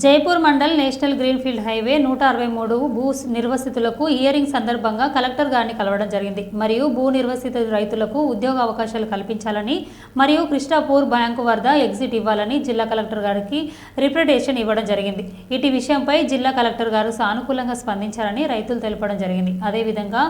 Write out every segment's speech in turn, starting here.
Jaipur mandal national greenfield highway 163 భూ నిర్వసితులకు hearing సందర్భంగా collector గారిని కలవడం జరిగింది. మరియు భూ నిర్వసిత రైతులకు ఉద్యోగ అవకాశాలు కల్పించాలని మరియు కృష్ణాపూర్ బ్యాంకు వద్ద ఎగ్జిట్ ఇవ్వాలని జిల్లా కలెక్టర్ గారికి రిప్రజెంటేషన్ ఇవ్వడం జరిగింది. ఇటు విషయంపై జిల్లా కలెక్టర్ గారు సానుకూలంగా స్పందించారని రైతులు తెలపడం జరిగింది. అదేవిధంగా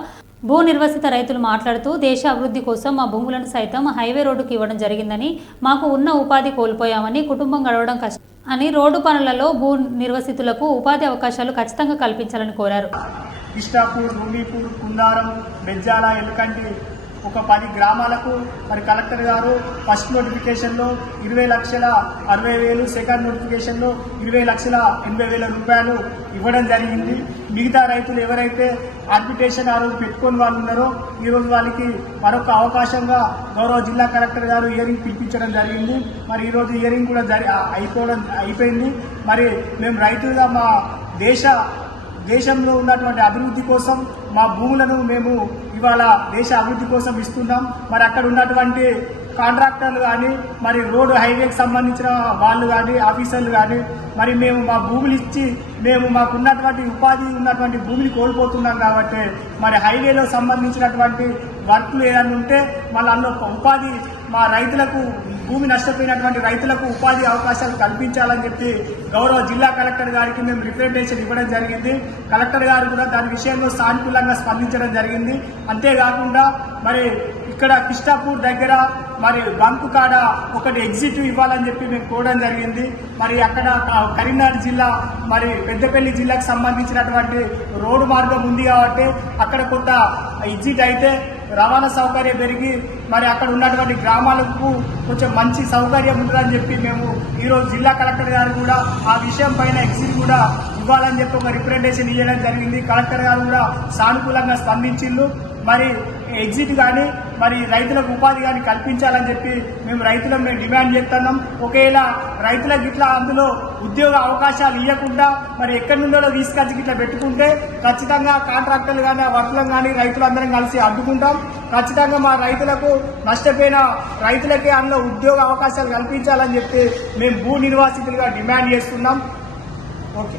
భూ నిర్వసిత రైతులు మాట్లాడుతూ దేశ అభివృద్ధి కోసం మా భూములను సైతం హైవే రోడ్డుకు ఇవ్వడం జరిగిందని, మాకు ఉన్న ఉపాధి కోల్పోయామని, కుటుంబం గడవడం కష్టం అని, రోడ్డు పనులలో భూ నిర్వసితులకు ఉపాధి అవకాశాలు ఖచ్చితంగా కల్పించాలని కోరారు. కృష్ణాపూర్, రూమీపూర్, కుందారం, బెజ్జాల, ఎలుకంటి ఒక 10 గ్రామాలకు మరి కలెక్టర్ గారు ఫస్ట్ నోటిఫికేషన్లో 20,60,000, సెకండ్ నోటిఫికేషన్లో 20,80,000 రూపాయలు ఇవ్వడం జరిగింది. మిగతా రైతులు ఎవరైతే ఆర్బిటేషన్ ఆ రోజు పెట్టుకొని వాళ్ళు ఉన్నారో ఈరోజు వాళ్ళకి మరొక అవకాశంగా గౌరవ జిల్లా కలెక్టర్ గారు హియరింగ్ పిలిపించడం జరిగింది. మరి ఈరోజు హియరింగ్ కూడా అయిపోయింది. మరి మేము రైతులుగా మా దేశంలో ఉన్నటువంటి అభివృద్ధి కోసం మా భూములను మేము ఇవాళ దేశ అభివృద్ధి కోసం ఇస్తున్నాం. మరి అక్కడ ఉన్నటువంటి కాంట్రాక్టర్లు కానీ, మరి రోడ్డు హైవేకి సంబంధించిన వాళ్ళు కానీ, ఆఫీసర్లు కానీ, మరి మేము మా భూములు ఇచ్చి మేము మాకున్నటువంటి ఉపాధి ఉన్నటువంటి భూమిని కోల్పోతున్నాం కాబట్టి మరి హైవేలో సంబంధించినటువంటి వర్క్లు ఏదైనా ఉంటే మళ్ళీ అందులో ఉపాధి మా రైతులకు, భూమి నష్టపోయినటువంటి రైతులకు ఉపాధి అవకాశాలు కల్పించాలని చెప్పి గౌరవ జిల్లా కలెక్టర్ గారికి మేము రిప్రజెంటేషన్ ఇవ్వడం జరిగింది. కలెక్టర్ గారు కూడా దాని విషయంలో సానుకూలంగా స్పందించడం జరిగింది. అంతేకాకుండా మరి ఇక్కడ కృష్ణాపూర్ దగ్గర మరి బంకు కాడ ఒకటి ఎగ్జిట్ ఇవ్వాలని చెప్పి మేము కోరడం జరిగింది. మరి అక్కడ కరీంనగర్ జిల్లా మరి పెద్దపల్లి జిల్లాకు సంబంధించినటువంటి రోడ్డు మార్గం ఉంది కాబట్టి అక్కడ కొంత ఎగ్జిట్ అయితే రవాణా సౌకర్యం పెరిగి మరి అక్కడ ఉన్నటువంటి గ్రామాలకు కొంచెం మంచి సౌకర్యం ఉంటుందని చెప్పి మేము ఈరోజు జిల్లా కలెక్టర్ గారు కూడా ఆ విషయం పైన ఎగ్జిట్ కూడా ఇవ్వాలని చెప్పి ఒక రిప్రజెంటేషన్ ఇవ్వడం జరిగింది. కలెక్టర్ గారు కూడా సానుకూలంగా స్పందించిండ్రు. మరి ఎగ్జిట్ కానీ మరి రైతులకు ఉపాధి కానీ కల్పించాలని చెప్పి మేము డిమాండ్ చేస్తున్నాం. ఒకవేళ రైతులకు ఇట్లా అందులో ఉద్యోగ అవకాశాలు ఇవ్వకుండా మరి ఎక్కడి నుండో తీసుకొచ్చి ఇట్లా పెట్టుకుంటే ఖచ్చితంగా కాంట్రాక్టర్లు కానీ, ఆ వర్కులను కానీ రైతులందరం కలిసి అడ్డుకుంటాం. ఖచ్చితంగా మా రైతులకు నష్టపోయిన రైతులకే అందులో ఉద్యోగ అవకాశాలు కల్పించాలని చెప్పి మేము భూ నిర్వాసితులుగా డిమాండ్ చేస్తున్నాం. ఓకే.